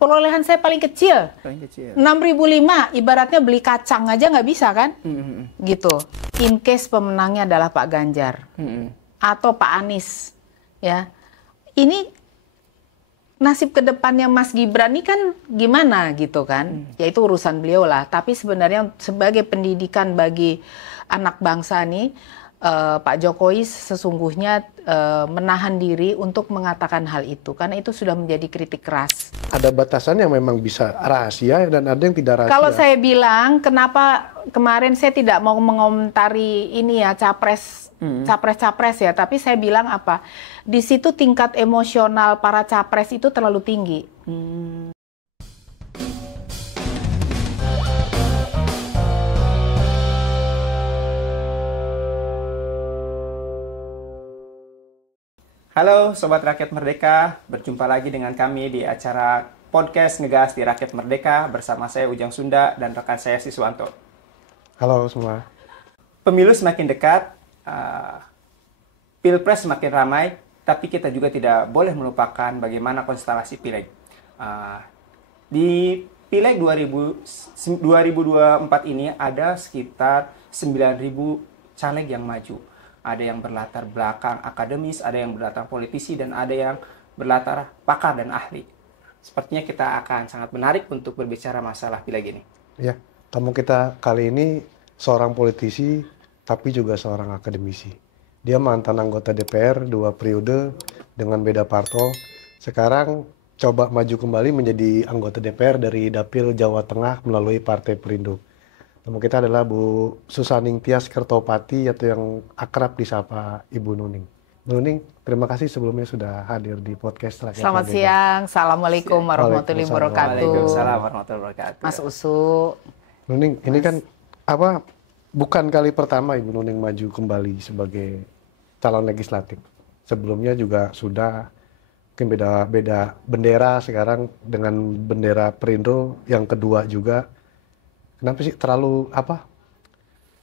perolehan saya paling kecil. Paling kecil. 6.005, ibaratnya beli kacang aja nggak bisa kan? Gitu. In case pemenangnya adalah Pak Ganjar atau Pak Anies, ya. Ini nasib kedepannya Mas Gibran ini kan gimana gitu kan? Ya itu urusan beliau lah. Tapi sebenarnya sebagai pendidikan bagi anak bangsa nih, Pak Jokowi sesungguhnya menahan diri untuk mengatakan hal itu. Karena itu sudah menjadi kritik keras. Ada batasan yang memang bisa rahasia dan ada yang tidak rahasia. Kalau saya bilang, kenapa kemarin saya tidak mau mengomentari ini ya, capres-capres ya. Tapi saya bilang apa? Di situ tingkat emosional para capres itu terlalu tinggi. Halo Sobat Rakyat Merdeka, berjumpa lagi dengan kami di acara podcast Ngegas di Rakyat Merdeka bersama saya Ujang Sunda dan rekan saya Siswanto. Halo semua. Pemilu semakin dekat, Pilpres semakin ramai, tapi kita juga tidak boleh melupakan bagaimana konstelasi Pileg. Di Pileg 2024 ini ada sekitar 9.000 caleg yang maju. Ada yang berlatar belakang akademis, ada yang berlatar politisi, dan ada yang berlatar pakar dan ahli. Sepertinya kita akan sangat menarik untuk berbicara masalah Pileg ini. Ya, tamu kita kali ini seorang politisi, tapi juga seorang akademisi. Dia mantan anggota DPR 2 periode dengan beda parpol. Sekarang coba maju kembali menjadi anggota DPR dari Dapil Jawa Tengah melalui Partai Perindo. Tamu kita adalah Bu Susaning Tias Kertopati atau yang akrab disapa Ibu Nuning. Bu Nuning, terima kasih sebelumnya sudah hadir di podcast Rakyat Selamat Merdeka. siang, Assalamualaikum warahmatullahi wabarakatuh. Waalaikumsalam warahmatullahi wabarakatuh. Mas Usu. Nuning, ini kan bukan kali pertama Ibu Nuning maju kembali sebagai calon legislatif. Sebelumnya juga sudah mungkin beda bendera, sekarang dengan bendera Perindo yang kedua juga. Kenapa sih terlalu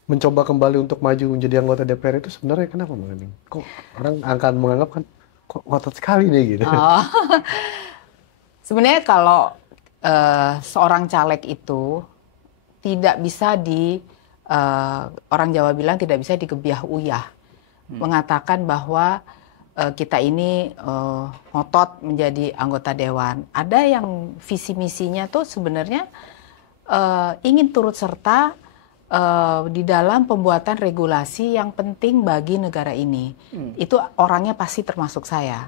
mencoba kembali untuk maju menjadi anggota DPR itu sebenarnya kenapa Mbak Nuning? Kok orang akan menganggap kan kok ngotot sekali nih gitu. Oh. Sebenarnya kalau seorang caleg itu tidak bisa orang Jawa bilang tidak bisa digebiah uyah. Mengatakan bahwa kita ini ngotot menjadi anggota dewan. Ada yang visi misinya tuh sebenarnya ingin turut serta di dalam pembuatan regulasi yang penting bagi negara ini. Itu orangnya pasti termasuk saya.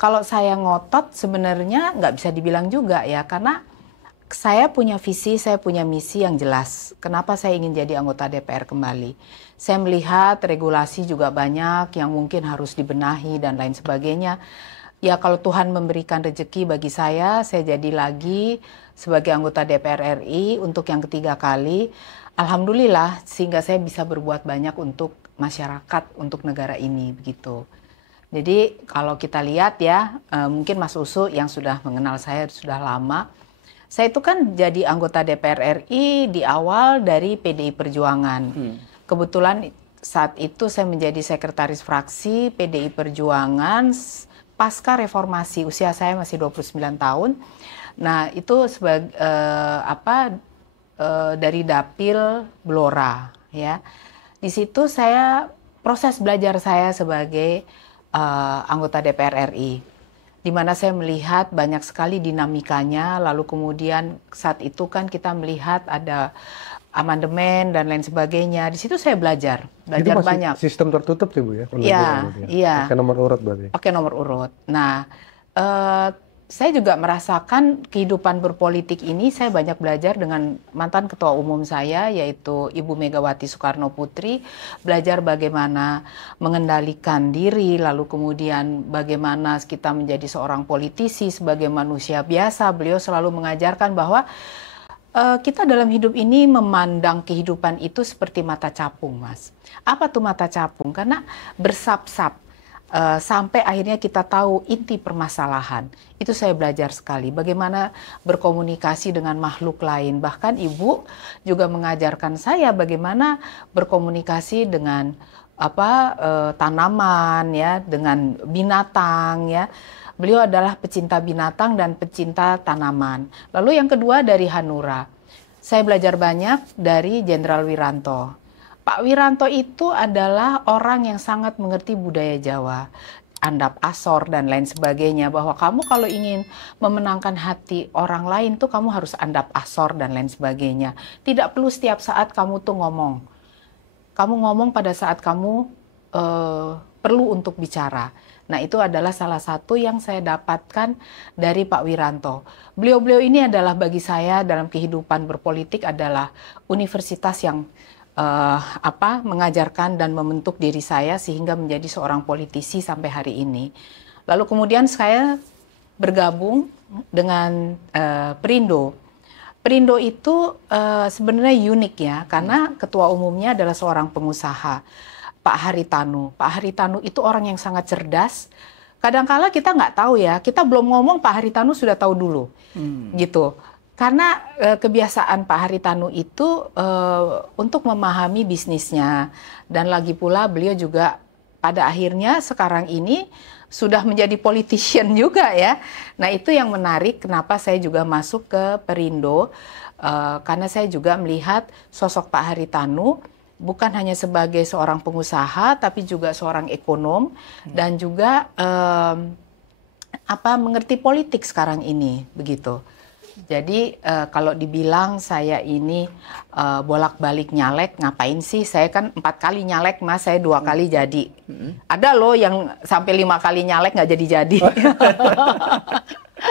Kalau saya ngotot sebenarnya nggak bisa dibilang juga ya, karena saya punya visi, saya punya misi yang jelas. Kenapa saya ingin jadi anggota DPR kembali? Saya melihat regulasi juga banyak yang mungkin harus dibenahi dan lain sebagainya. Ya kalau Tuhan memberikan rezeki bagi saya jadi lagi sebagai anggota DPR RI untuk yang ketiga kali. Alhamdulillah sehingga saya bisa berbuat banyak untuk masyarakat, untuk negara ini begitu. Jadi kalau kita lihat ya, mungkin Mas Usu yang sudah mengenal saya sudah lama. Saya itu kan jadi anggota DPR RI di awal dari PDI Perjuangan. Kebetulan saat itu saya menjadi sekretaris fraksi PDI Perjuangan pasca reformasi, usia saya masih 29 tahun. Nah, itu sebagai dari Dapil Blora ya. Di situ proses belajar saya sebagai anggota DPR RI. Di mana saya melihat banyak sekali dinamikanya, lalu kemudian saat itu kan kita melihat ada amandemen dan lain sebagainya. Di situ saya belajar Itu masih banyak. Sistem tertutup sih Bu ya? Iya. Pakai nomor urut berarti? Pakai nomor urut. Nah, saya juga merasakan kehidupan berpolitik ini, saya banyak belajar dengan mantan ketua umum saya, yaitu Ibu Megawati Soekarno Putri, belajar bagaimana mengendalikan diri, lalu kemudian bagaimana kita menjadi seorang politisi, sebagai manusia biasa. Beliau selalu mengajarkan bahwa kita dalam hidup ini memandang kehidupan itu seperti mata capung, Mas. Apa tuh mata capung? Karena bersap-sap sampai akhirnya kita tahu inti permasalahan. Itu saya belajar sekali. Bagaimana berkomunikasi dengan makhluk lain. Bahkan Ibu juga mengajarkan saya bagaimana berkomunikasi dengan tanaman, ya, dengan binatang, ya. Beliau adalah pecinta binatang dan pecinta tanaman. Lalu yang kedua dari Hanura. Saya belajar banyak dari Jenderal Wiranto. Pak Wiranto itu adalah orang yang sangat mengerti budaya Jawa, andap asor dan lain sebagainya, bahwa kamu kalau ingin memenangkan hati orang lain tuh kamu harus andap asor dan lain sebagainya. Tidak perlu setiap saat kamu tuh ngomong. Kamu ngomong pada saat kamu perlu untuk bicara. Nah, itu adalah salah satu yang saya dapatkan dari Pak Wiranto. Beliau-beliau ini adalah bagi saya dalam kehidupan berpolitik adalah universitas yang mengajarkan dan membentuk diri saya sehingga menjadi seorang politisi sampai hari ini. Lalu kemudian saya bergabung dengan Perindo. Perindo itu sebenarnya unik ya, karena ketua umumnya adalah seorang pengusaha, Pak Haritanu. Pak Haritanu itu orang yang sangat cerdas. Kadang-kala kita nggak tahu ya, kita belum ngomong Pak Haritanu sudah tahu dulu, gitu. Karena kebiasaan Pak Haritanu itu untuk memahami bisnisnya, dan lagi pula beliau juga pada akhirnya sekarang ini sudah menjadi politician juga ya. Nah, itu yang menarik kenapa saya juga masuk ke Perindo, karena saya juga melihat sosok Pak Haritanu bukan hanya sebagai seorang pengusaha tapi juga seorang ekonom dan juga mengerti politik sekarang ini begitu. Jadi kalau dibilang saya ini bolak-balik nyalek, ngapain sih? Saya kan 4 kali nyalek, Mas. Saya 2 kali jadi. Ada loh yang sampai 5 kali nyalek nggak jadi-jadi.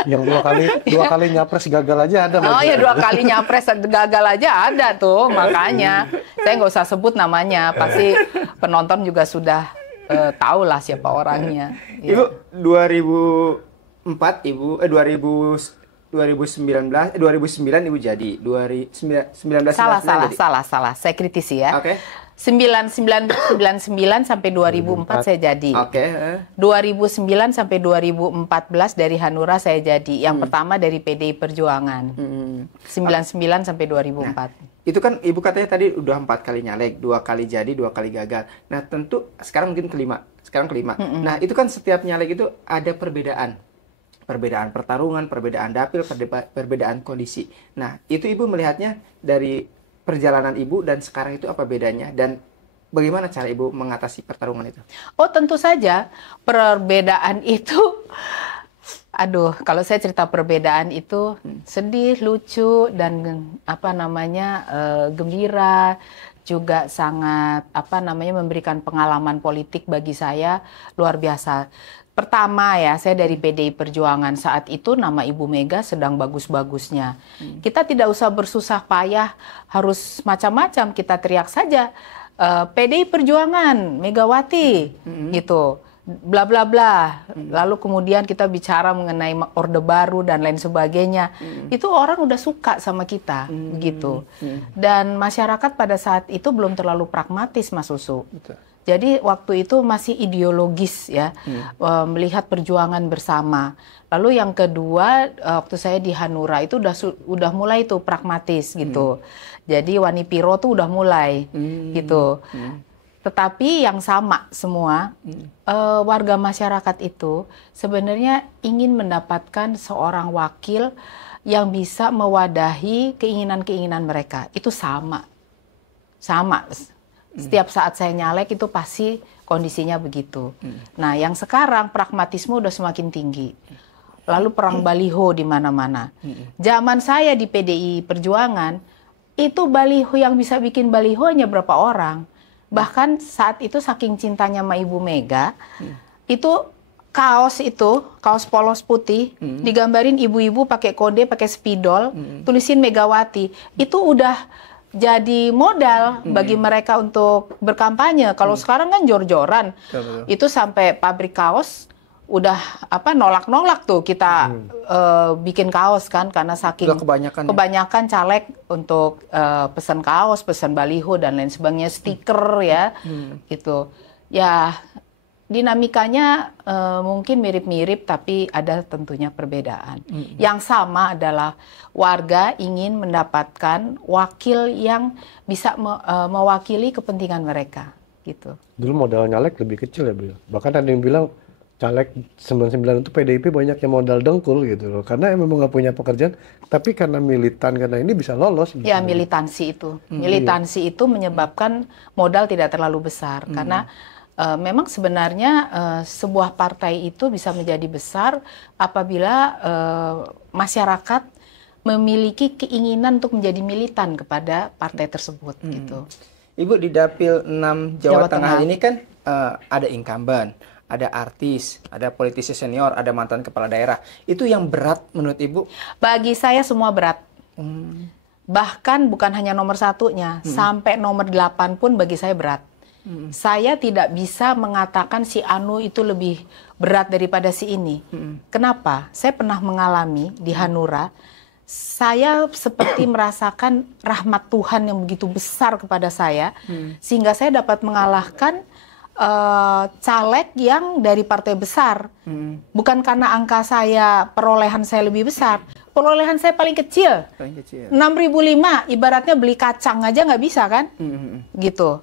Yang dua kali nyapres gagal aja ada. Oh ya, 2 kali nyapres gagal aja ada tuh. Makanya saya nggak usah sebut namanya. Pasti penonton juga sudah tahu lah siapa orangnya. Ibu, 2004 Ibu 2009 Ibu jadi 2019 salah saya kritisi ya. Oke. 99 sampai 2004 saya jadi. Oke. 2009 sampai 2014 dari Hanura saya jadi. Yang pertama dari PDI Perjuangan. 99 sampai 2004. Nah, itu kan Ibu katanya tadi udah 4 kali nyalek, 2 kali jadi, 2 kali gagal. Nah, tentu sekarang mungkin kelima. Nah, itu kan setiap nyalek itu ada perbedaan. Perbedaan pertarungan, perbedaan dapil, perbedaan kondisi. Nah, itu Ibu melihatnya dari perjalanan Ibu dan sekarang itu apa bedanya? Dan bagaimana cara Ibu mengatasi pertarungan itu? Oh, tentu saja perbedaan itu, kalau saya cerita perbedaan itu sedih, lucu, dan gembira, juga sangat memberikan pengalaman politik bagi saya luar biasa. Pertama ya, saya dari PDI Perjuangan. Saat itu nama Ibu Mega sedang bagus-bagusnya. Kita tidak usah bersusah payah, harus macam-macam. Kita teriak saja, PDI Perjuangan, Megawati, gitu. Bla bla bla. Lalu kemudian kita bicara mengenai Orde Baru dan lain sebagainya. Itu orang udah suka sama kita, begitu. Dan masyarakat pada saat itu belum terlalu pragmatis, Mas Susu. Betul. Jadi waktu itu masih ideologis ya, melihat perjuangan bersama. Lalu yang kedua, waktu saya di Hanura itu udah mulai tuh pragmatis gitu. Jadi Wani Piro tuh udah mulai gitu. Tetapi yang sama semua, warga masyarakat itu sebenarnya ingin mendapatkan seorang wakil yang bisa mewadahi keinginan-keinginan mereka. Itu sama. Setiap saat saya nyalek itu pasti kondisinya begitu. Nah, yang sekarang pragmatisme udah semakin tinggi. Lalu perang baliho di mana-mana. Zaman saya di PDI Perjuangan, itu baliho yang bisa bikin baliho hanya berapa orang. Bahkan saat itu saking cintanya sama Ibu Mega, itu kaos polos putih, digambarin ibu-ibu pakai kode, pakai spidol, tulisin Megawati. Itu udah jadi modal bagi mereka untuk berkampanye. Kalau sekarang kan jor-joran. Itu sampai pabrik kaos udah nolak-nolak tuh kita bikin kaos kan, karena saking kebanyakan caleg untuk pesan kaos, pesan baliho dan lain sebagainya, stiker ya. Gitu. Ya, dinamikanya mungkin mirip-mirip tapi ada tentunya perbedaan. Yang sama adalah warga ingin mendapatkan wakil yang bisa mewakili kepentingan mereka gitu. Dulu modal nyalek lebih kecil ya, Bu. Bahkan ada yang bilang caleg 99 itu PDIP banyak yang modal dengkul gitu loh. Karena memang nggak punya pekerjaan, tapi karena militan, karena ini bisa lolos. Gitu. Ya, militansi itu. Militansi itu menyebabkan modal tidak terlalu besar. Karena memang sebenarnya sebuah partai itu bisa menjadi besar apabila masyarakat memiliki keinginan untuk menjadi militan kepada partai tersebut gitu. Ibu di Dapil 6 Jawa Tengah ini kan ada incumbent, ada artis, ada politisi senior, ada mantan kepala daerah. Itu yang berat menurut Ibu? Bagi saya semua berat. Bahkan bukan hanya nomor satunya, sampai nomor 8 pun bagi saya berat. Saya tidak bisa mengatakan si Anu itu lebih berat daripada si ini. Kenapa? Saya pernah mengalami di Hanura, saya seperti merasakan rahmat Tuhan yang begitu besar kepada saya, sehingga saya dapat mengalahkan caleg yang dari partai besar. Bukan karena angka saya, perolehan saya lebih besar. Perolehan saya paling kecil. 6.005, ibaratnya beli kacang aja nggak bisa kan? Gitu.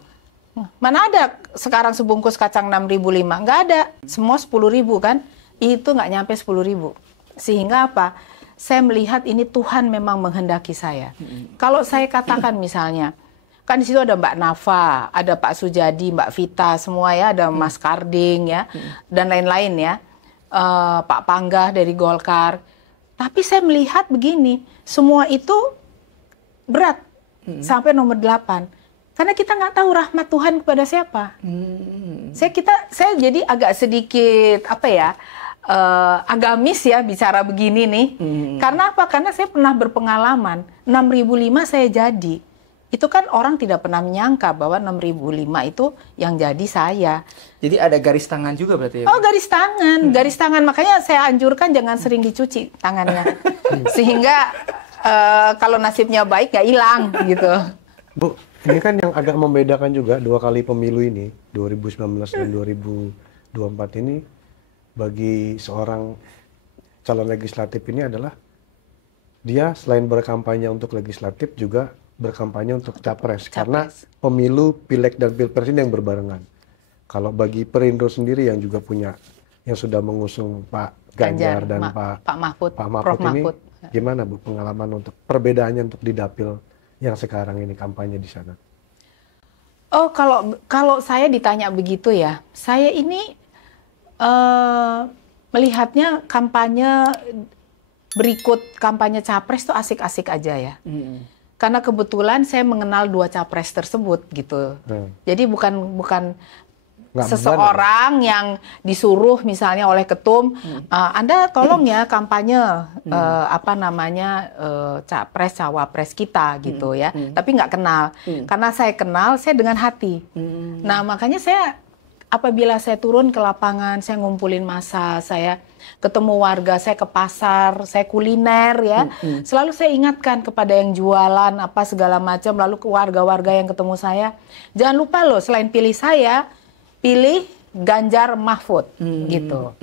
Mana ada sekarang sebungkus kacang 6.005? Nggak ada. Semua 10.000 kan? Itu nggak nyampe 10.000. Sehingga apa? Saya melihat ini Tuhan memang menghendaki saya. Kalau saya katakan misalnya, kan di situ ada Mbak Nafa, ada Pak Sujadi, Mbak Vita, semua ya, ada Mas Karding ya, dan lain-lain ya, Pak Panggah dari Golkar. Tapi saya melihat begini, semua itu berat sampai nomor 8. Karena kita nggak tahu rahmat Tuhan kepada siapa. Saya jadi agak sedikit apa ya, agamis ya bicara begini nih. Karena apa? Karena saya pernah berpengalaman 6.005 saya jadi. Itu kan orang tidak pernah menyangka bahwa 6.005 itu yang jadi saya. Jadi ada garis tangan juga berarti ya? Oh, garis tangan, garis tangan. Makanya saya anjurkan jangan sering dicuci tangannya. Sehingga kalau nasibnya baik nggak hilang gitu. Bu, ini kan yang agak membedakan juga 2 kali pemilu ini, 2019 dan 2024 ini, bagi seorang calon legislatif ini adalah dia selain berkampanye untuk legislatif juga berkampanye untuk capres. Karena pemilu, pileg dan pilpres ini yang berbarengan. Kalau bagi Perindo sendiri yang juga punya, yang sudah mengusung Pak Ganjar dan Pak Mahfud ini, gimana Bu pengalaman untuk perbedaannya untuk di dapil yang sekarang ini kampanye di sana? Oh, kalau saya ditanya begitu ya, saya ini melihatnya kampanye berikut kampanye capres itu asik-asik aja ya. Karena kebetulan saya mengenal 2 capres tersebut gitu. Jadi bukan seseorang yang disuruh misalnya oleh ketum, Anda tolong ya kampanye capres cawapres kita gitu ya. Tapi nggak kenal. Karena saya kenal, saya dengan hati. Nah makanya saya apabila saya turun ke lapangan, saya ngumpulin massa, saya ketemu warga, saya ke pasar, saya kuliner ya. Selalu saya ingatkan kepada yang jualan apa segala macam, lalu ke warga-warga yang ketemu saya, jangan lupa loh selain pilih saya, pilih Ganjar Mahfud gitu.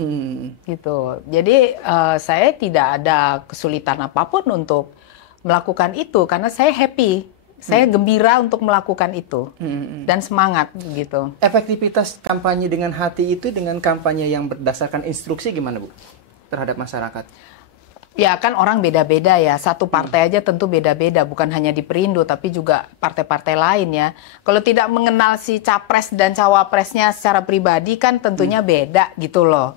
Gitu. Jadi saya tidak ada kesulitan apapun untuk melakukan itu karena saya happy. Saya gembira untuk melakukan itu dan semangat gitu. Efektivitas kampanye dengan hati itu dengan kampanye yang berdasarkan instruksi gimana Bu terhadap masyarakat? Ya kan orang beda-beda ya. Satu partai aja tentu beda-beda, bukan hanya di Perindo tapi juga partai-partai lain ya. Kalau tidak mengenal si capres dan cawapresnya secara pribadi kan tentunya beda gitu loh.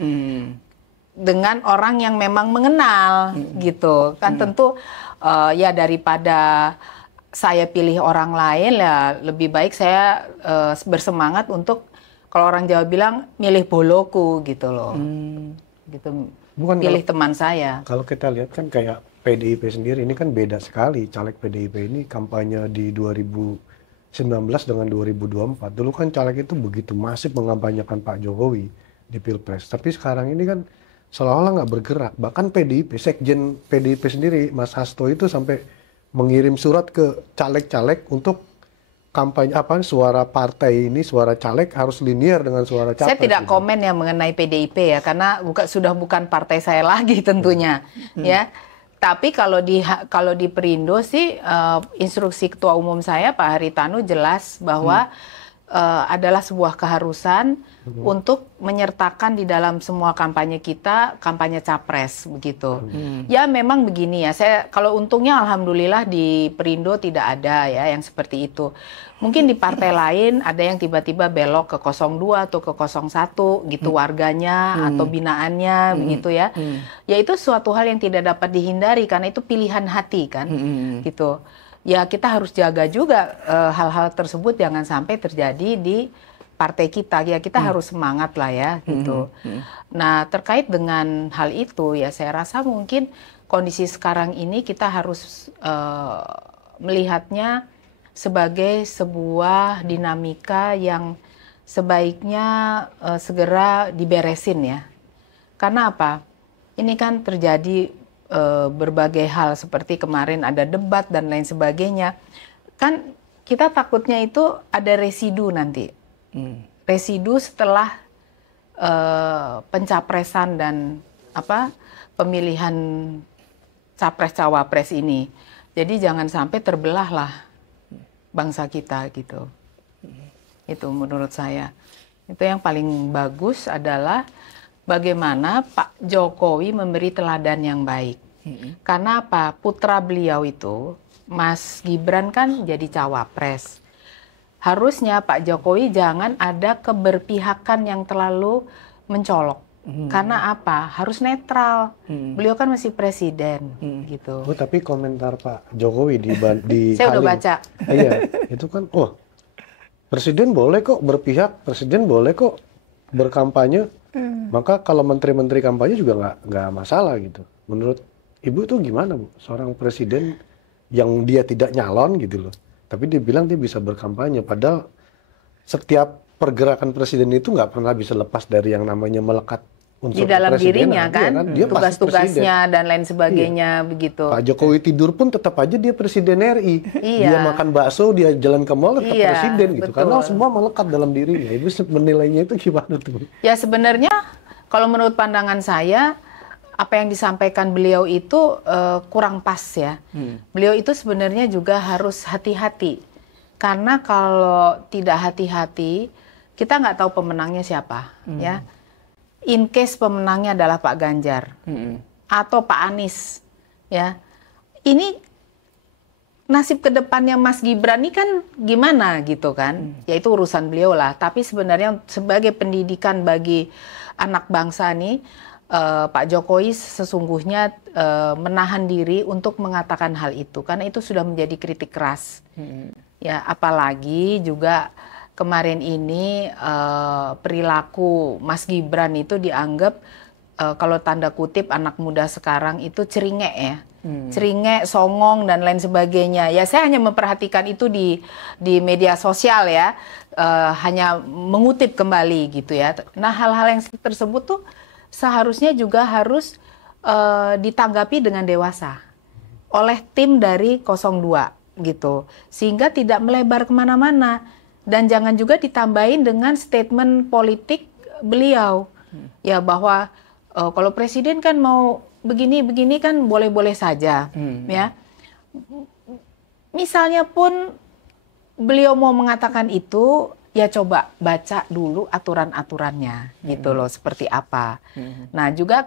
Dengan orang yang memang mengenal gitu kan tentu ya daripada saya pilih orang lain ya lebih baik saya bersemangat untuk kalau orang Jawa bilang milih boloku gitu loh. Gitu. Bukan pilih teman saya. Kalau kita lihat kan kayak PDIP sendiri ini kan beda sekali. Caleg PDIP ini kampanye di 2019 dengan 2024. Dulu kan caleg itu begitu masif mengampanyekan Pak Jokowi di Pilpres. Tapi sekarang ini kan seolah-olah nggak bergerak. Bahkan PDIP, Sekjen PDIP sendiri, Mas Hasto itu sampai mengirim surat ke caleg-caleg untuk kampanye suara partai ini, suara caleg harus linear dengan suara capres. Saya tidak komen ya mengenai PDIP ya, karena sudah bukan partai saya lagi tentunya, ya. Tapi kalau di Perindo sih instruksi Ketua Umum saya Pak Haritanu jelas bahwa adalah sebuah keharusan untuk menyertakan di dalam semua kampanye kita, kampanye capres begitu. Ya memang begini ya, saya kalau untungnya alhamdulillah di Perindo tidak ada ya yang seperti itu. Mungkin di partai lain ada yang tiba-tiba belok ke 02 atau ke 01 gitu warganya atau binaannya begitu ya. Ya itu suatu hal yang tidak dapat dihindari karena itu pilihan hati kan gitu. Ya kita harus jaga juga hal-hal tersebut jangan sampai terjadi di partai kita. Ya kita harus semangat lah ya gitu. Nah terkait dengan hal itu ya saya rasa mungkin kondisi sekarang ini kita harus melihatnya sebagai sebuah dinamika yang sebaiknya segera diberesin ya. Karena apa? Ini kan terjadi berbagai hal seperti kemarin ada debat dan lain sebagainya. Kan kita takutnya itu ada residu nanti. Residu setelah pencapresan dan pemilihan capres-cawapres ini. Jadi jangan sampai terbelahlah bangsa kita gitu. Itu menurut saya. Itu yang paling bagus adalah bagaimana Pak Jokowi memberi teladan yang baik. Karena apa? Putra beliau itu, Mas Gibran kan jadi cawapres. Harusnya Pak Jokowi jangan ada keberpihakan yang terlalu mencolok. Karena apa? Harus netral. Beliau kan masih presiden, gitu. Oh, tapi komentar Pak Jokowi di Saya udah Halim. baca. Iya, itu kan, presiden boleh kok berpihak, presiden boleh kok berkampanye. Maka kalau menteri-menteri kampanye juga nggak masalah gitu. Menurut Ibu tuh gimana, Bu? Seorang presiden yang dia tidak nyalon gitu loh, tapi dia bilang dia bisa berkampanye. Padahal setiap pergerakan presiden itu nggak pernah bisa lepas dari yang namanya melekat unsur Di dalam dirinya kepresidenan. kan, Iya dia pasti tugas-tugasnya presiden. dan lain sebagainya begitu. Pak Jokowi tidur pun tetap aja dia presiden RI. Iya. Dia makan bakso, dia jalan ke mall tetap Iya, presiden gitu. betul. Karena semua melekat dalam dirinya. Ibu menilainya itu gimana tuh? Ya sebenarnya kalau menurut pandangan saya apa yang disampaikan beliau itu kurang pas ya. Beliau itu sebenarnya juga harus hati-hati. Karena kalau tidak hati-hati, kita nggak tahu pemenangnya siapa ya. In case pemenangnya adalah Pak Ganjar atau Pak Anies ya. Ini nasib kedepannya Mas Gibran ini kan gimana gitu kan. Ya itu urusan beliau lah. Tapi sebenarnya sebagai pendidikan bagi anak bangsa nih, Pak Jokowi sesungguhnya menahan diri untuk mengatakan hal itu. Karena itu sudah menjadi kritik keras. Ya apalagi juga kemarin ini perilaku Mas Gibran itu dianggap kalau tanda kutip anak muda sekarang itu ceringek ya. Ceringek, songong dan lain sebagainya. Ya saya hanya memperhatikan itu di media sosial ya. Hanya mengutip kembali gitu ya. Nah hal-hal yang tersebut tuh seharusnya juga harus ditanggapi dengan dewasa oleh tim dari 02 gitu. Sehingga tidak melebar kemana-mana. Dan jangan juga ditambahin dengan statement politik beliau. Ya bahwa kalau presiden kan mau begini-begini kan boleh-boleh saja. Ya. Misalnya pun beliau mau mengatakan itu, ya coba baca dulu aturan-aturannya gitu loh, seperti apa. Nah juga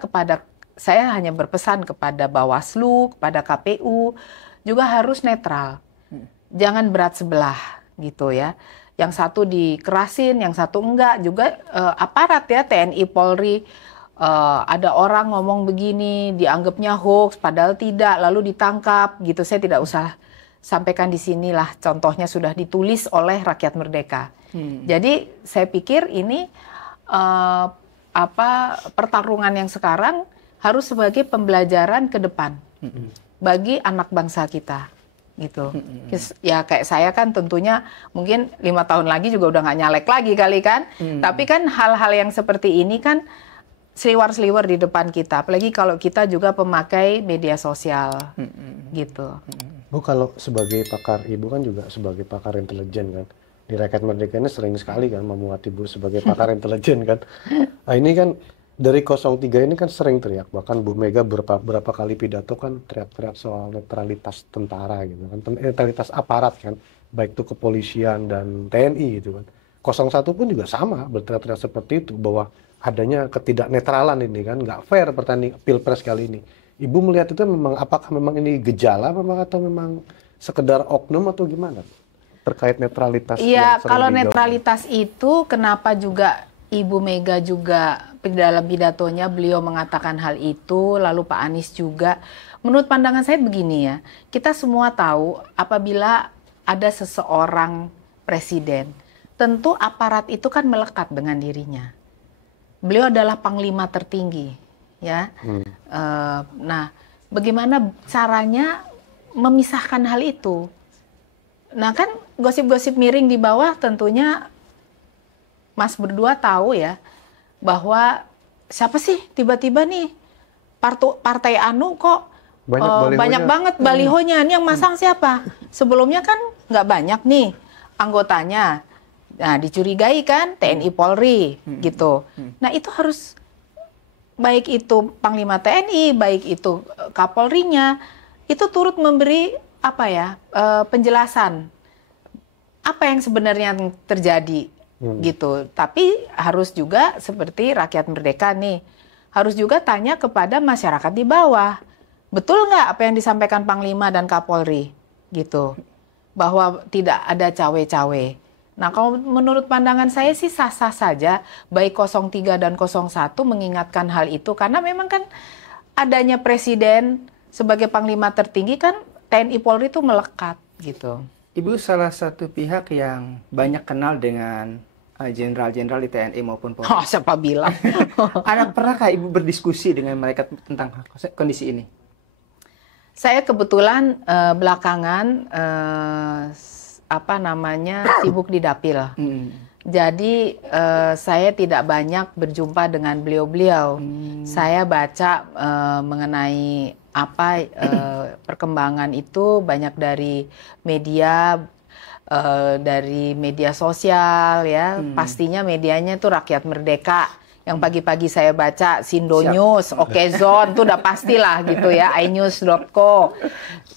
saya hanya berpesan kepada Bawaslu, kepada KPU, juga harus netral. Jangan berat sebelah gitu ya. Yang satu dikerasin, yang satu enggak. Juga aparat ya, TNI, Polri, ada orang ngomong begini, dianggapnya hoax, padahal tidak, lalu ditangkap gitu. Saya tidak usah sampaikan di sinilah, contohnya sudah ditulis oleh rakyat merdeka. Jadi saya pikir ini pertarungan yang sekarang harus sebagai pembelajaran ke depan bagi anak bangsa kita. Gitu. Ya kayak saya kan tentunya mungkin 5 tahun lagi juga udah nggak nyalek lagi kali kan. Tapi kan hal-hal yang seperti ini kan seliwar-seliwar di depan kita. Apalagi kalau kita juga pemakai media sosial gitu. Bu kalau sebagai pakar, Ibu kan juga sebagai pakar intelijen kan. Di Rakyat Merdeka ini sering sekali kan memuat Ibu sebagai pakar intelijen kan. Nah ini kan dari 03 ini kan sering teriak, bahkan Bu Mega berapa kali pidato kan teriak-teriak soal netralitas tentara gitu kan, netralitas aparat kan, baik itu kepolisian dan TNI gitu kan. 01 pun juga sama berteriak-teriak seperti itu bahwa adanya ketidaknetralan ini kan, nggak fair pertandingan pilpres kali ini. Ibu melihat itu memang apakah memang ini gejala memang atau memang sekedar oknum atau gimana terkait netralitas? Iya, kalau digaungkan? netralitas itu kenapa juga Ibu Mega juga dalam pidatonya beliau mengatakan hal itu, lalu Pak Anies juga. Menurut pandangan saya begini ya, kita semua tahu apabila ada seseorang presiden, tentu aparat itu kan melekat dengan dirinya. Beliau adalah panglima tertinggi, ya. Nah, bagaimana caranya memisahkan hal itu? Nah kan gosip-gosip miring di bawah tentunya Mas berdua tahu ya bahwa siapa sih tiba-tiba nih partai Anu kok banyak banget balihonya. Ini yang masang siapa? Sebelumnya kan nggak banyak nih anggotanya. Nah dicurigai kan TNI Polri gitu. Nah itu harus baik itu Panglima TNI, baik itu Kapolrinya itu turut memberi apa ya penjelasan apa yang sebenarnya terjadi gitu. Tapi harus juga seperti rakyat merdeka nih, harus juga tanya kepada masyarakat di bawah, betul nggak apa yang disampaikan Panglima dan Kapolri gitu, bahwa tidak ada cawe-cawe. Nah kalau menurut pandangan saya sih sah-sah saja baik 03 dan 01 mengingatkan hal itu, karena memang kan adanya presiden sebagai panglima tertinggi kan TNI Polri itu melekat gitu. Ibu salah satu pihak yang banyak kenal dengan jenderal-jenderal di TNI maupun Polri. Oh, siapa bilang? Pernahkah Ibu berdiskusi dengan mereka tentang kondisi ini? Saya kebetulan belakangan sibuk di dapil. Jadi saya tidak banyak berjumpa dengan beliau-beliau. Saya baca mengenai perkembangan itu banyak dari media sosial ya. Pastinya medianya itu Rakyat Merdeka. Yang pagi-pagi saya baca Sindo News, Okezone, itu udah pastilah gitu ya, inews.co.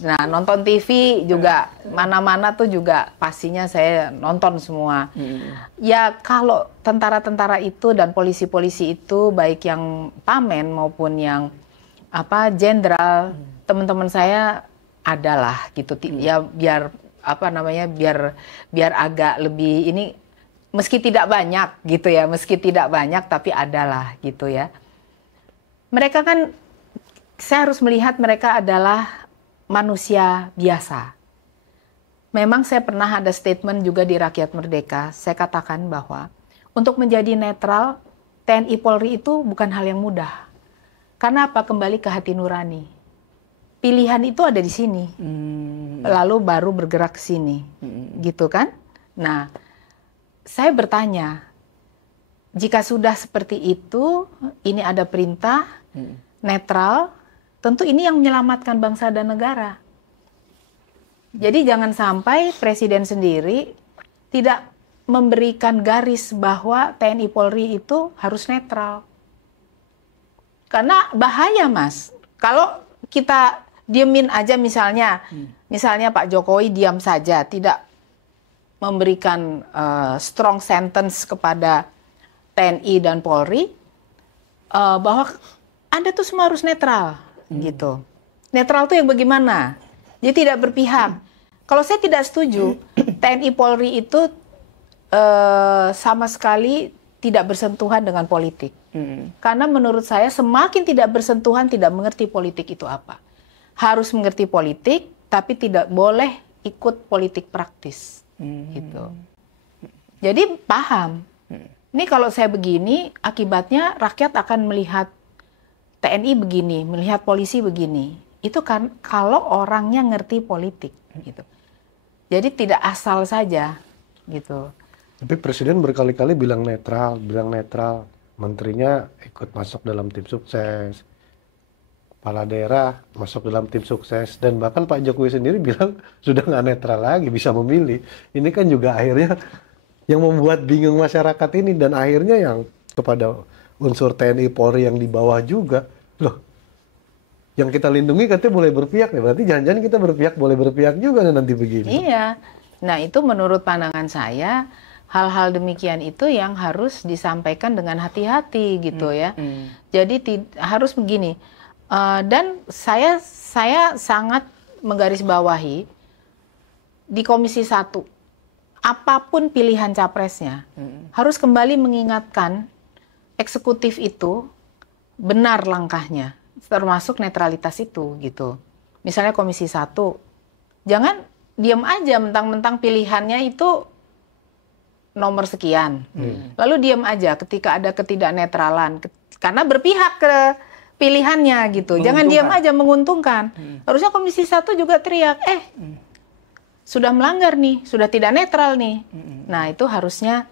Nah, nonton TV juga, mana-mana tuh juga pastinya saya nonton semua. Ya, kalau tentara-tentara itu dan polisi-polisi itu, baik yang pamen maupun yang jenderal, teman-teman saya adalah gitu. Ya, biar agak lebih ini, meski tidak banyak gitu ya, tapi adalah gitu ya. Mereka kan, saya harus melihat mereka adalah manusia biasa. Memang saya pernah ada statement juga di Rakyat Merdeka, saya katakan bahwa untuk menjadi netral, TNI Polri itu bukan hal yang mudah. Karena apa? Kembali ke hati nurani. Pilihan itu ada di sini, lalu baru bergerak ke sini, gitu kan? Nah, saya bertanya, jika sudah seperti itu, ini ada perintah netral, tentu ini yang menyelamatkan bangsa dan negara. Jadi jangan sampai presiden sendiri tidak memberikan garis bahwa TNI Polri itu harus netral. Karena bahaya, Mas. Kalau kita diemin aja misalnya Pak Jokowi diam saja, tidak memberikan strong sentence kepada TNI dan Polri bahwa Anda tuh semua harus netral gitu. Netral tuh yang bagaimana? Dia tidak berpihak. Kalau saya tidak setuju, TNI Polri itu sama sekali tidak bersentuhan dengan politik. Karena menurut saya semakin tidak bersentuhan, tidak mengerti politik itu apa. Harus mengerti politik, tapi tidak boleh ikut politik praktis. Gitu. Jadi paham. Ini kalau saya begini, akibatnya rakyat akan melihat TNI begini, melihat polisi begini. Itu kan kalau orangnya ngerti politik, gitu. Jadi tidak asal saja, gitu. Tapi Presiden berkali-kali bilang netral. Menterinya ikut masuk dalam tim sukses. Kepala daerah masuk dalam tim sukses, dan bahkan Pak Jokowi sendiri bilang sudah nggak netral lagi, bisa memilih. Ini kan juga akhirnya yang membuat bingung masyarakat ini, dan akhirnya yang kepada unsur TNI Polri yang di bawah juga, loh, yang kita lindungi katanya boleh berpihak, ya berarti jangan-jangan kita boleh berpihak juga nanti begini. Iya, nah itu menurut pandangan saya hal-hal demikian itu yang harus disampaikan dengan hati-hati gitu ya. Jadi harus begini. Dan saya sangat menggarisbawahi di Komisi 1, apapun pilihan capresnya, harus kembali mengingatkan eksekutif itu benar langkahnya, termasuk netralitas itu gitu. Misalnya Komisi 1, jangan diam aja mentang-mentang pilihannya itu nomor sekian. Lalu diam aja ketika ada ketidaknetralan, karena berpihak ke pilihannya gitu. Jangan diam aja menguntungkan. Harusnya Komisi 1 juga teriak, sudah melanggar nih, sudah tidak netral nih. Nah, itu harusnya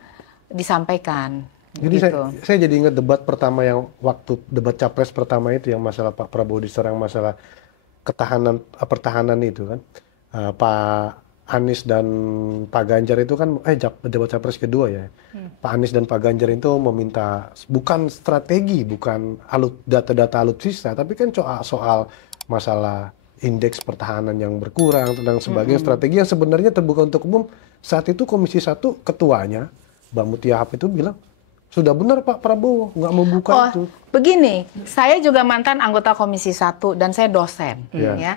disampaikan. Jadi gitu. saya jadi ingat debat pertama yang waktu debat capres pertama itu yang masalah Pak Prabowo diserang masalah pertahanan itu kan. Pak Anies dan Pak Ganjar itu kan debat capres kedua ya. Pak Anies dan Pak Ganjar itu meminta bukan strategi, bukan data-data alutsista, tapi kan soal masalah indeks pertahanan yang berkurang dan sebagainya, strategi yang sebenarnya terbuka untuk umum. Saat itu Komisi 1 ketuanya Mbak Mutia Hap itu bilang sudah benar Pak Prabowo nggak membuka itu. Begini, saya juga mantan anggota Komisi 1 dan saya dosen ya.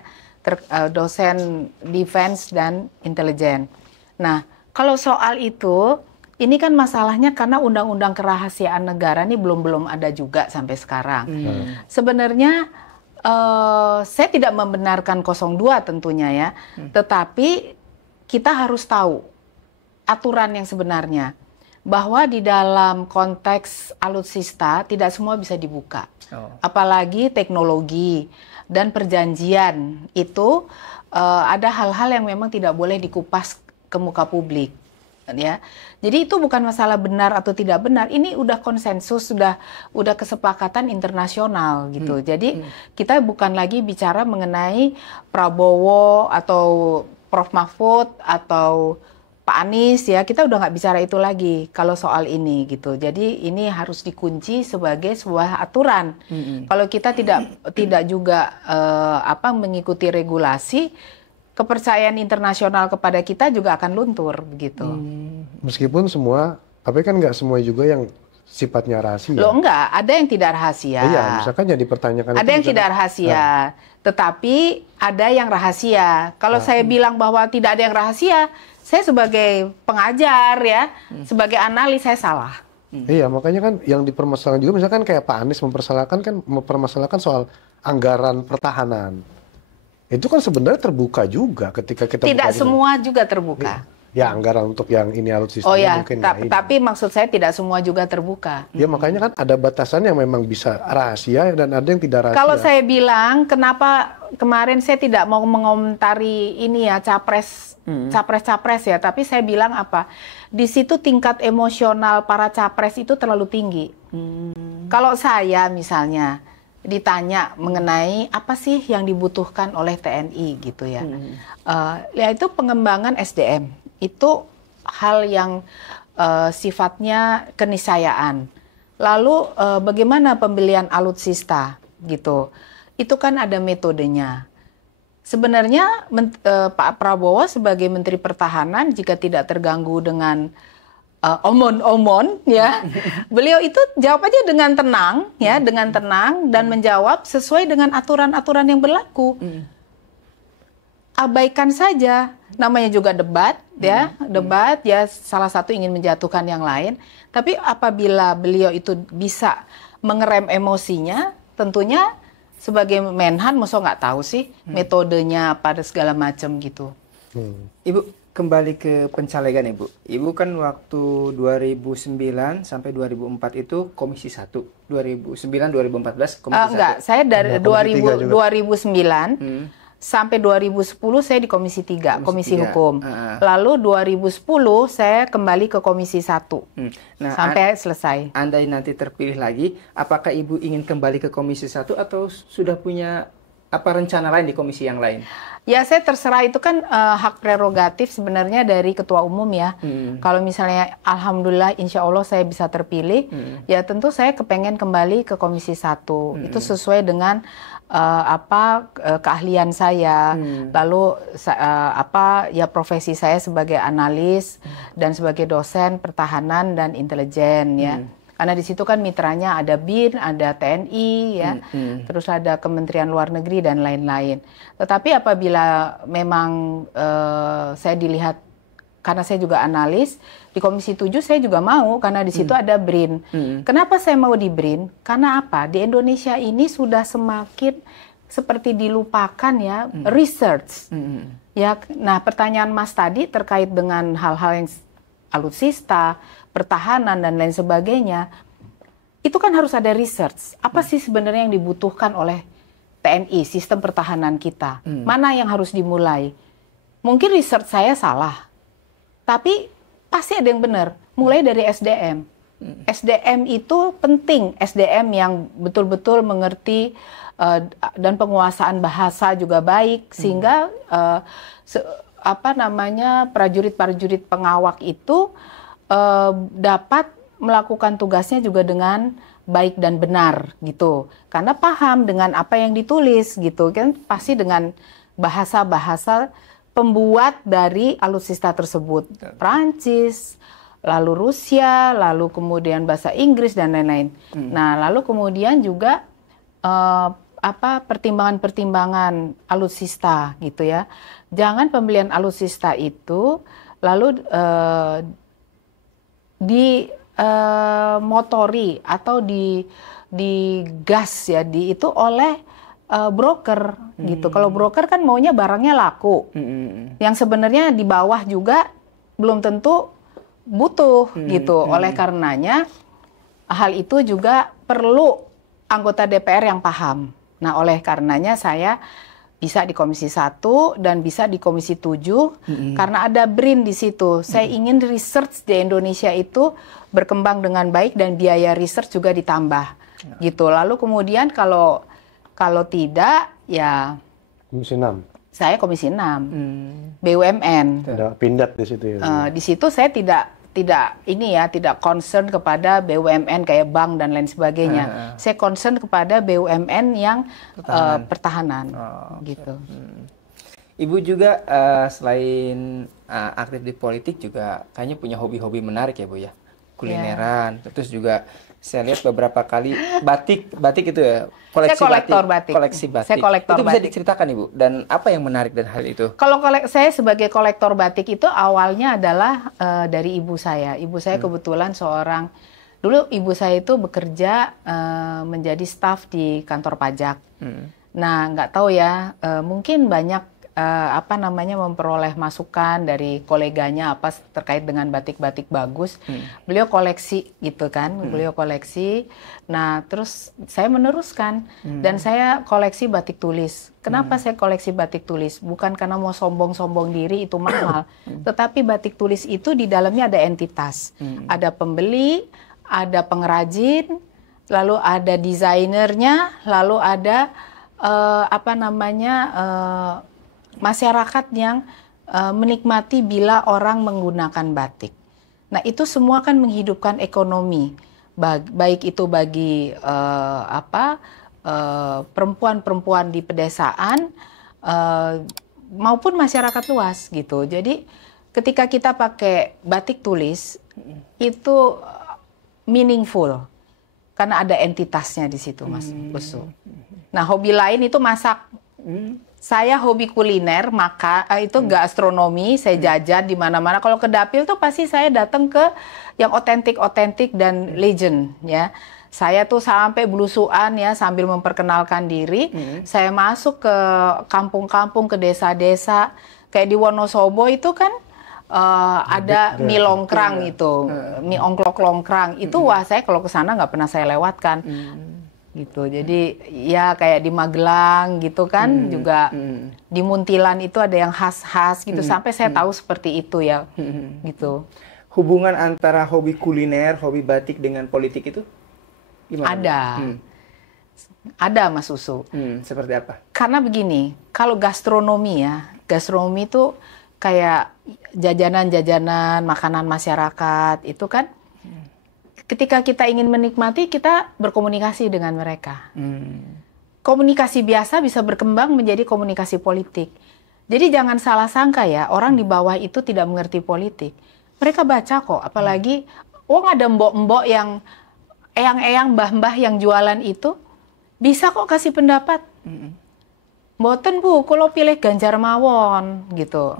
Dosen defense dan intelijen. Nah, kalau soal itu, ini kan masalahnya karena undang-undang kerahasiaan negara ini belum ada juga sampai sekarang. Sebenarnya saya tidak membenarkan 02 tentunya ya, tetapi kita harus tahu aturan yang sebenarnya bahwa di dalam konteks alutsista tidak semua bisa dibuka, apalagi teknologi dan perjanjian itu ada hal-hal yang memang tidak boleh dikupas ke muka publik, ya. Jadi itu bukan masalah benar atau tidak benar. Ini udah konsensus, udah kesepakatan internasional gitu. Jadi kita bukan lagi bicara mengenai Prabowo atau Prof Mahfud atau Pak Anies ya, kita udah nggak bicara itu lagi kalau soal ini gitu. Jadi ini harus dikunci sebagai sebuah aturan. Kalau kita tidak juga mengikuti regulasi, kepercayaan internasional kepada kita juga akan luntur begitu. Meskipun semua, tapi kan nggak semua juga yang sifatnya rahasia. Loh enggak, ada yang tidak rahasia. Iya, misalkan yang dipertanyakan. Ada yang tidak rahasia, tetapi ada yang rahasia. Kalau saya bilang bahwa tidak ada yang rahasia, saya sebagai pengajar ya, sebagai analis saya salah. Iya, makanya kan yang dipermasalahkan juga misalkan kayak Pak Anies mempermasalahkan soal anggaran pertahanan. Itu kan sebenarnya terbuka juga ketika kita tidak semua juga terbuka. Ya, anggaran untuk yang ini alutsista mungkin. Tapi maksud saya tidak semua juga terbuka. Ya, makanya kan ada batasan yang memang bisa rahasia dan ada yang tidak rahasia. Kalau saya bilang kenapa kemarin saya tidak mau mengomentari ini ya capres ya, tapi saya bilang apa? Di situ tingkat emosional para capres itu terlalu tinggi. Kalau saya misalnya ditanya mengenai apa sih yang dibutuhkan oleh TNI gitu ya, yaitu pengembangan SDM. Itu hal yang sifatnya keniscayaan. Lalu bagaimana pembelian alutsista gitu? Itu kan ada metodenya. Sebenarnya Pak Prabowo sebagai Menteri Pertahanan jika tidak terganggu dengan omon-omon ya, beliau itu jawab aja dengan tenang ya, dengan tenang dan menjawab sesuai dengan aturan-aturan yang berlaku. Abaikan saja, namanya juga debat ya, salah satu ingin menjatuhkan yang lain, tapi apabila beliau itu bisa mengerem emosinya, tentunya sebagai Menhan masa nggak tahu sih metodenya pada segala macam gitu. Ibu kembali ke pencalegan Ibu. Ibu kan waktu 2009 sampai 2004 itu Komisi 1. 2009 2014 Komisi 1. Enggak, saya dari 2009 sampai 2010 saya di Komisi 3, Komisi Hukum. Lalu 2010 saya kembali ke Komisi 1 sampai selesai. Andai nanti terpilih lagi, apakah Ibu ingin kembali ke Komisi 1 atau sudah punya apa rencana lain di komisi yang lain? Ya, saya terserah, itu kan hak prerogatif sebenarnya dari ketua umum ya. Kalau misalnya alhamdulillah insya Allah saya bisa terpilih, ya tentu saya kepengen kembali ke Komisi 1. Itu sesuai dengan keahlian saya, lalu ya profesi saya sebagai analis dan sebagai dosen pertahanan dan intelijen ya. Karena di situ kan mitranya ada BIN, ada TNI, ya, terus ada Kementerian Luar Negeri dan lain-lain. Tetapi apabila memang saya dilihat, karena saya juga analis, di Komisi 7 saya juga mau, karena di situ ada BRIN. Kenapa saya mau di BRIN? Karena apa? Di Indonesia ini sudah semakin seperti dilupakan ya, research. Ya, nah pertanyaan Mas tadi terkait dengan hal-hal yang alutsista, pertahanan dan lain sebagainya, itu kan harus ada research. Apa sih sebenarnya yang dibutuhkan oleh TNI, sistem pertahanan kita? Mana yang harus dimulai? Mungkin research saya salah, tapi pasti ada yang benar. Mulai dari SDM. SDM itu penting, SDM yang betul-betul mengerti dan penguasaan bahasa juga baik, sehingga prajurit-prajurit pengawak itu dapat melakukan tugasnya juga dengan baik dan benar gitu, karena paham dengan apa yang ditulis gitu kan, pasti dengan bahasa-bahasa pembuat dari alutsista tersebut, Prancis, lalu Rusia, lalu kemudian bahasa Inggris dan lain-lain. Nah, lalu kemudian juga pertimbangan-pertimbangan alutsista gitu ya. Jangan pembelian alutsista itu lalu dimotori atau digas ya, itu oleh broker gitu. Kalau broker kan maunya barangnya laku, yang sebenarnya di bawah juga belum tentu butuh gitu. Oleh karenanya hal itu juga perlu anggota DPR yang paham. Nah, oleh karenanya saya bisa di Komisi 1 dan bisa di Komisi 7 karena ada BRIN di situ. Saya ingin research di Indonesia itu berkembang dengan baik dan biaya research juga ditambah. Gitu. Lalu kemudian kalau tidak ya Komisi 6. Saya Komisi 6. BUMN. Ada pindad di situ ya. Di situ saya tidak concern kepada BUMN kayak bank dan lain sebagainya. Saya concern kepada BUMN yang pertahanan gitu. Ibu juga selain aktif di politik juga kayaknya punya hobi-hobi menarik ya Bu ya. Kulineran, terus juga saya lihat beberapa kali batik itu ya, koleksi batik. Saya kolektor itu bisa batik. diceritakan Ibu, dan apa yang menarik dari hal itu? Kalau saya sebagai kolektor batik itu awalnya adalah dari ibu saya. Ibu saya kebetulan dulu ibu saya itu bekerja menjadi staf di kantor pajak. Nah, nggak tahu ya, mungkin banyak memperoleh masukan dari koleganya terkait dengan batik-batik bagus. Beliau koleksi gitu kan, beliau koleksi. Nah, terus saya meneruskan dan saya koleksi batik tulis. Kenapa saya koleksi batik tulis? Bukan karena mau sombong-sombong diri itu mahal, tetapi batik tulis itu di dalamnya ada entitas. Ada pembeli, ada pengrajin, lalu ada desainernya, lalu ada masyarakat yang menikmati bila orang menggunakan batik. Nah, itu semua kan menghidupkan ekonomi, baik itu bagi perempuan-perempuan di pedesaan maupun masyarakat luas gitu. Jadi ketika kita pakai batik tulis itu meaningful karena ada entitasnya di situ, Mas Usu. Nah, hobi lain itu masak. Saya hobi kuliner, itu gastronomi, saya jajan di mana-mana. Kalau ke dapil tuh pasti saya datang ke yang otentik dan legend ya. Saya tuh sampai belusuan ya sambil memperkenalkan diri. Saya masuk ke kampung-kampung, ke desa-desa. Kayak di Wonosobo itu kan ada mie longkrang itu, mie ongklok-longkrang. Itu wah, saya kalau ke sana nggak pernah saya lewatkan. Gitu. Jadi ya kayak di Magelang gitu kan juga di Muntilan itu ada yang khas-khas gitu sampai saya tahu seperti itu ya gitu. Hubungan antara hobi kuliner, hobi batik dengan politik itu gimana? Ada. Ada, Mas Susu. Seperti apa? Karena begini, kalau gastronomi ya, gastronomi itu kayak jajanan-jajanan, makanan masyarakat, itu kan ketika kita ingin menikmati, kita berkomunikasi dengan mereka. Komunikasi biasa bisa berkembang menjadi komunikasi politik. Jadi jangan salah sangka ya, orang di bawah itu tidak mengerti politik. Mereka baca kok, apalagi ada mbok-mbok yang eyang-eyang, mbah-mbah yang jualan itu, bisa kok kasih pendapat. Mboten Bu, kalau pilih Ganjar mawon gitu.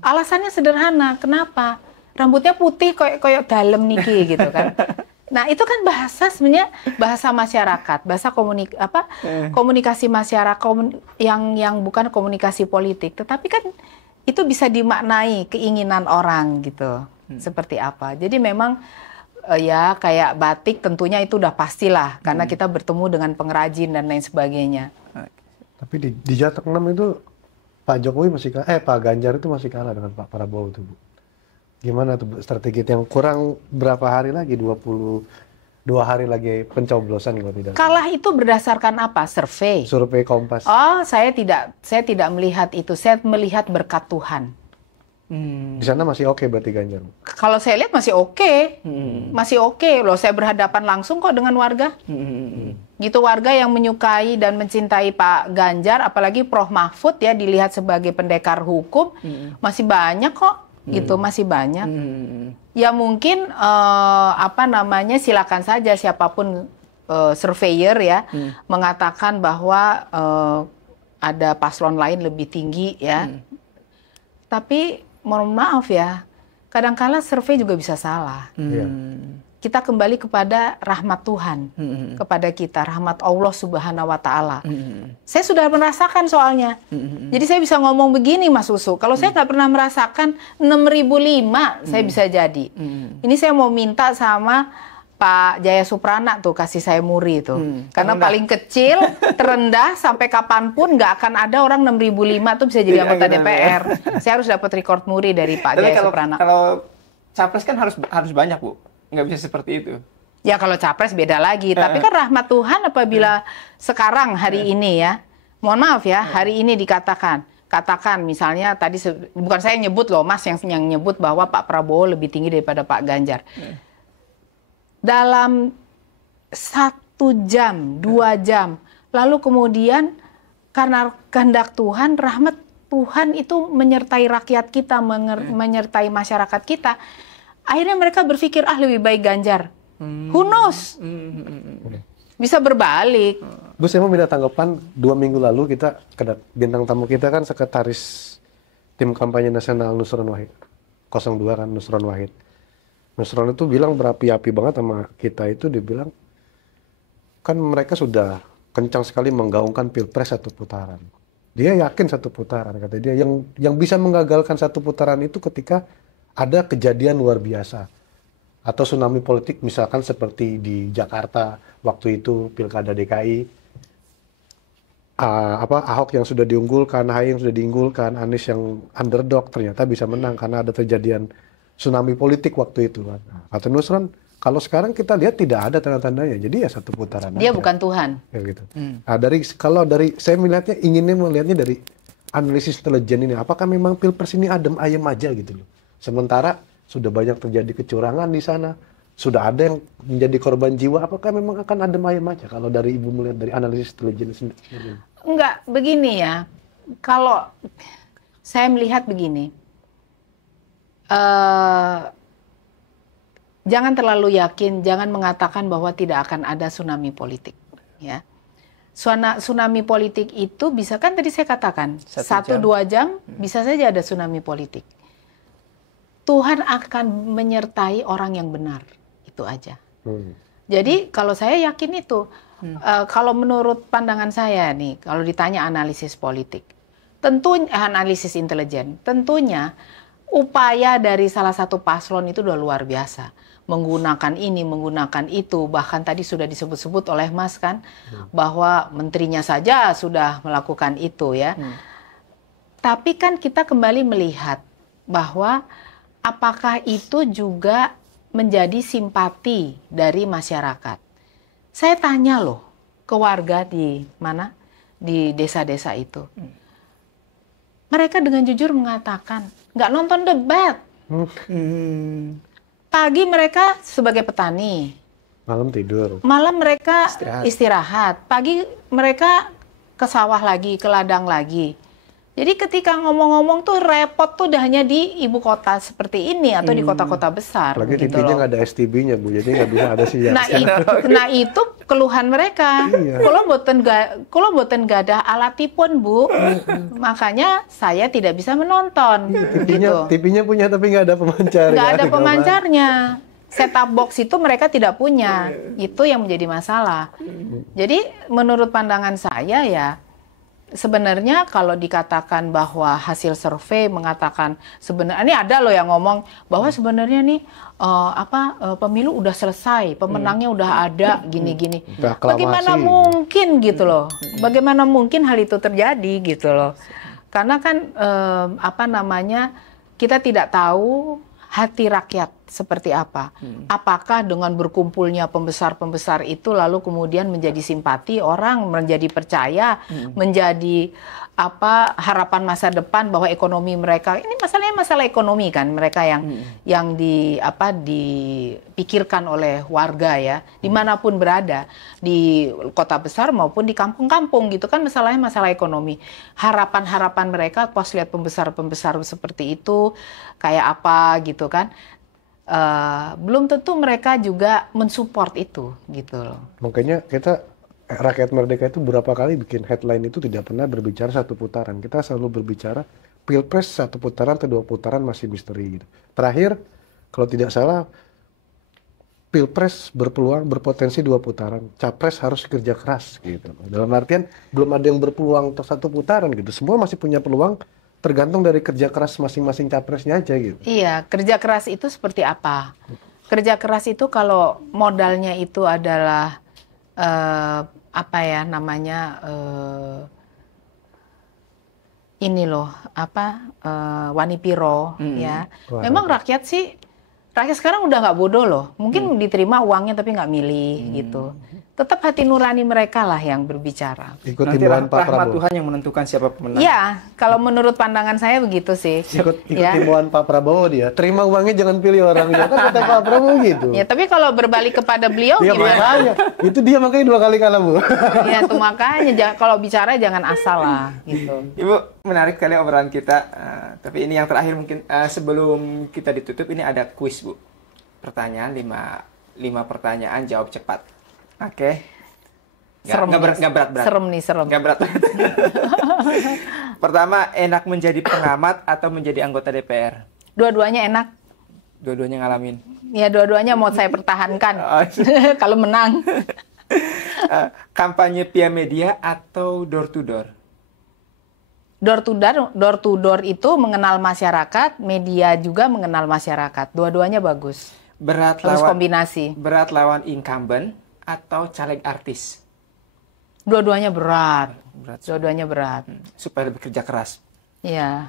Alasannya sederhana, kenapa? Rambutnya putih koyok dalem niki gitu kan. Nah, itu kan bahasa sebenarnya bahasa masyarakat, bahasa komunikasi masyarakat yang bukan komunikasi politik, tetapi kan itu bisa dimaknai keinginan orang gitu. Seperti apa. Jadi memang ya kayak batik tentunya itu udah pastilah karena kita bertemu dengan pengrajin dan lain sebagainya. Tapi di Jateng 6 itu Pak Jokowi Pak Ganjar itu masih kalah dengan Pak Prabowo tuh, Bu. Gimana tuh strategi yang kurang berapa hari lagi, 22 hari lagi pencoblosan kalau tidak. Kalah itu berdasarkan apa? Survei. Survei Kompas. Oh, saya tidak melihat itu. Saya melihat berkat Tuhan. Di sana masih oke berarti Ganjar. Kalau saya lihat masih oke. Masih oke loh, saya berhadapan langsung kok dengan warga. Gitu, warga yang menyukai dan mencintai Pak Ganjar, apalagi Prof Mahfud ya dilihat sebagai pendekar hukum, masih banyak kok. Gitu, masih banyak. Ya mungkin silakan saja siapapun surveyor ya mengatakan bahwa ada paslon lain lebih tinggi ya. Tapi mohon maaf ya, kadang-kala survei juga bisa salah. Kita kembali kepada rahmat Tuhan, kepada kita, rahmat Allah Subhanahu wa Ta'ala. Saya sudah merasakan soalnya. Jadi saya bisa ngomong begini, Mas Susu. Kalau saya nggak pernah merasakan 6.005, saya bisa jadi. Ini saya mau minta sama Pak Jaya Suprana tuh kasih saya muri itu. Karena paling kecil, terendah, sampai kapanpun nggak akan ada orang 6.005 tuh bisa jadi anggota DPR. Saya harus dapat record muri dari Pak Jaya Suprana. Kalau capres kan harus banyak, Bu. Nggak bisa seperti itu. Ya kalau capres beda lagi. Tapi kan rahmat Tuhan apabila sekarang hari ini ya, mohon maaf ya, hari ini katakan misalnya tadi, bukan saya nyebut loh Mas yang nyebut bahwa Pak Prabowo lebih tinggi daripada Pak Ganjar. Dalam 1 jam, 2 jam, lalu kemudian karena kehendak Tuhan, rahmat Tuhan itu menyertai rakyat kita, menyertai masyarakat kita. Akhirnya mereka berpikir, lebih baik Ganjar. Who knows? Bisa berbalik. Bu, saya mau minta tanggapan. 2 minggu lalu bintang tamu kita kan sekretaris tim kampanye nasional Nusron Wahid. 02 kan, Nusron Wahid. Nusron itu bilang berapi-api banget sama kita itu, dia bilang, kan mereka sudah kencang sekali menggaungkan pilpres 1 putaran. Dia yakin 1 putaran, kata dia. Yang bisa menggagalkan 1 putaran itu ketika ada kejadian luar biasa atau tsunami politik, misalkan seperti di Jakarta waktu itu Pilkada DKI, Ahok yang sudah diunggulkan, Ahy yang sudah diunggulkan, Anies yang underdog ternyata bisa menang karena ada kejadian tsunami politik waktu itu. Kata Nusron, kalau sekarang kita lihat tidak ada tanda-tandanya, jadi ya 1 putaran. Dia aja. Bukan Tuhan. Ya gitu. Nah, saya melihatnya dari analisis intelijen ini, apakah memang pilpres ini adem ayem aja gitu loh. Sementara sudah banyak terjadi kecurangan di sana, sudah ada yang menjadi korban jiwa, apakah memang akan adem ayem aja kalau dari Ibu melihat dari analisis intelijen sendiri? Enggak, begini ya. Kalau saya melihat begini, jangan terlalu yakin, jangan mengatakan bahwa tidak akan ada tsunami politik. Ya, tsunami politik itu bisa, kan tadi saya katakan 1-2 jam bisa saja ada tsunami politik. Tuhan akan menyertai orang yang benar, itu aja. Jadi kalau saya yakin itu, kalau menurut pandangan saya nih, kalau ditanya analisis politik, tentunya analisis intelijen, tentunya upaya dari salah satu paslon itu udah luar biasa. Menggunakan ini, menggunakan itu, bahkan tadi sudah disebut-sebut oleh Mas kan, bahwa menterinya saja sudah melakukan itu ya. Tapi kan kita kembali melihat bahwa apakah itu juga menjadi simpati dari masyarakat? Saya tanya loh, ke warga di mana? Di desa-desa itu. Mereka dengan jujur mengatakan, nggak nonton debat. Pagi mereka sebagai petani. Malam tidur. Malam mereka istirahat. Pagi mereka ke sawah lagi, ke ladang lagi. Jadi ketika ngomong-ngomong tuh repot tuh udah hanya di ibu kota seperti ini atau di kota-kota besar. Lagi gitu TV-nya loh. nggak ada STB-nya Bu, jadi nggak bisa ada sinyal. Nah itu keluhan mereka. Iya. Kalau boten gak ada alatipun Bu, makanya saya tidak bisa menonton. Gitu. TV-nya punya tapi nggak ada pemancar. Nggak ada kan? pemancarnya. Set-top box itu mereka tidak punya. Itu yang menjadi masalah. Jadi menurut pandangan saya ya, sebenarnya kalau dikatakan bahwa hasil survei mengatakan sebenarnya ini ada loh yang ngomong bahwa sebenarnya nih pemilu udah selesai, pemenangnya udah ada gini-gini. Bagaimana mungkin gitu loh? Bagaimana mungkin hal itu terjadi gitu loh? Karena kan kita tidak tahu hati rakyat seperti apa. Apakah dengan berkumpulnya pembesar-pembesar itu lalu kemudian menjadi simpati orang, menjadi percaya, menjadi harapan masa depan bahwa ekonomi mereka ini masalahnya masalah ekonomi kan mereka yang dipikirkan oleh warga ya dimanapun berada di kota besar maupun di kampung-kampung gitu kan masalahnya masalah ekonomi. Harapan-harapan mereka pas lihat pembesar-pembesar seperti itu kayak apa gitu kan. Belum tentu mereka juga mensupport itu gitu loh. Makanya kita rakyat merdeka itu berapa kali bikin headline itu tidak pernah berbicara satu putaran. Kita selalu berbicara pilpres satu putaran atau dua putaran masih misteri gitu. Terakhir kalau tidak salah pilpres berpotensi dua putaran. Capres harus kerja keras gitu. Dalam artian belum ada yang berpeluang untuk satu putaran gitu. Semua masih punya peluang. Tergantung dari kerja keras masing-masing capresnya aja gitu. Iya, kerja keras itu seperti apa? Kerja keras itu kalau modalnya itu adalah wanipiro ya. Memang rakyat sekarang udah nggak bodoh loh. Mungkin diterima uangnya tapi nggak milih gitu. Tetap hati nurani mereka lah yang berbicara. Ikut Nanti himbauan Pak rahmat Prabowo. Tuhan yang menentukan siapa pemenang. Iya, kalau menurut pandangan saya begitu sih. Ikut ya. himbauan Pak Prabowo dia. Terima uangnya jangan pilih orangnya. Kan kata Pak Prabowo gitu. Ya, tapi kalau berbalik kepada beliau Dia gimana? makanya. Itu dia makanya 2 kali kalah Bu. Ya, itu makanya kalau bicara jangan asal lah gitu. Ibu, menarik sekali obrolan kita. Tapi ini yang terakhir mungkin sebelum kita ditutup ini ada kuis Bu. Pertanyaan 5 pertanyaan jawab cepat. Oke. Nggak berat-berat. Serem nih, serem. Nggak berat. Pertama, enak menjadi pengamat atau menjadi anggota DPR? Dua-duanya enak. Dua-duanya ngalamin. Ya, dua-duanya mau saya pertahankan. Kalau menang. Kampanye via media atau door to door? Door to door itu mengenal masyarakat, media juga mengenal masyarakat. Dua-duanya bagus. Harus kombinasi. Berat lawan incumbent atau caleg artis? Dua-duanya berat. Dua-duanya berat. Supaya lebih kerja keras. Iya.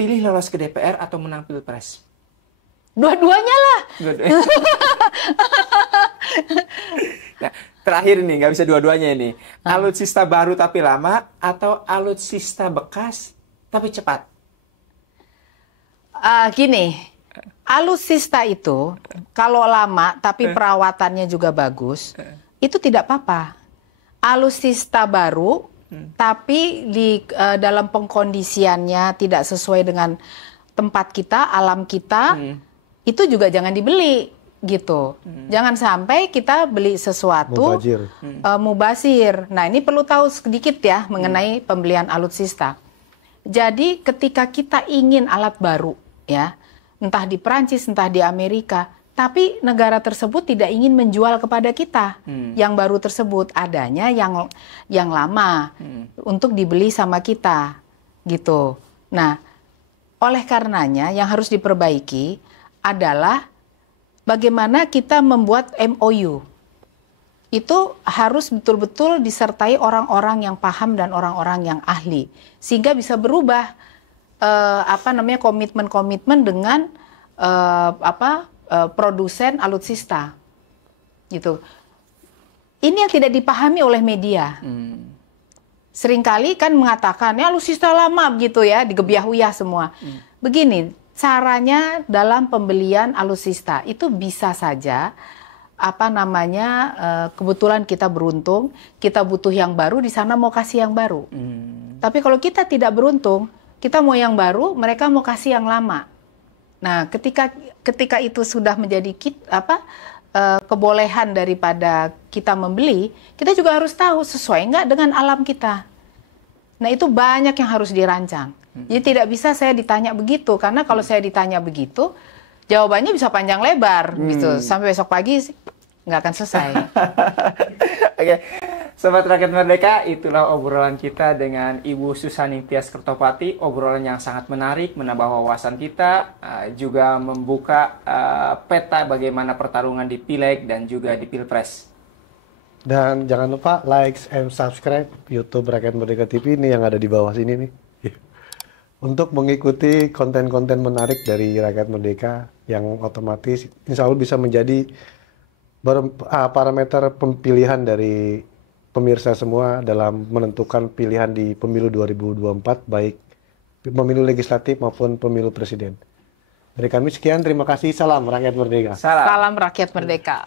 Pilih lolos ke DPR atau menang pilpres? Dua-duanya lah. Nah, terakhir nih, nggak bisa dua-duanya ini. Alutsista baru tapi lama atau alutsista bekas tapi cepat? Gini, alutsista itu kalau lama tapi perawatannya juga bagus, itu tidak apa-apa. Alutsista baru, tapi dalam pengkondisiannya tidak sesuai dengan tempat kita, alam kita, itu juga jangan dibeli gitu. Jangan sampai kita beli sesuatu mubazir. Nah, ini perlu tahu sedikit ya mengenai pembelian alutsista. Jadi ketika kita ingin alat baru ya, entah di Perancis, entah di Amerika, tapi negara tersebut tidak ingin menjual kepada kita yang baru tersebut, adanya yang lama untuk dibeli sama kita gitu. Nah, oleh karenanya yang harus diperbaiki adalah bagaimana kita membuat MOU. Itu harus betul-betul disertai orang-orang yang paham dan orang-orang yang ahli, sehingga bisa berubah komitmen-komitmen dengan produsen alutsista gitu. Ini yang tidak dipahami oleh media. Seringkali kan mengatakan, ya alutsista lama gitu ya, digebiah-uyah semua. Begini, caranya dalam pembelian alutsista itu bisa saja, kebetulan kita beruntung, kita butuh yang baru, di sana mau kasih yang baru. Tapi kalau kita tidak beruntung, kita mau yang baru, mereka mau kasih yang lama. Nah, ketika itu sudah menjadi kebolehan daripada kita membeli, kita juga harus tahu sesuai nggak dengan alam kita. Nah, itu banyak yang harus dirancang. Jadi tidak bisa saya ditanya begitu, karena kalau saya ditanya begitu, jawabannya bisa panjang lebar gitu. Sampai besok pagi nggak akan selesai. Oke, Sobat Rakyat Merdeka, itulah obrolan kita dengan Ibu Susani Tias Kertopati. Obrolan yang sangat menarik, menambah wawasan kita, juga membuka peta bagaimana pertarungan di Pileg dan juga di Pilpres. Dan jangan lupa like and subscribe YouTube Rakyat Merdeka TV ini yang ada di bawah sini nih. Untuk mengikuti konten-konten menarik dari Rakyat Merdeka yang otomatis insya Allah bisa menjadi parameter pemilihan dari pemirsa semua dalam menentukan pilihan di pemilu 2024, baik pemilu legislatif maupun pemilu presiden. Dari kami sekian, terima kasih. Salam Rakyat Merdeka. Salam Rakyat Merdeka.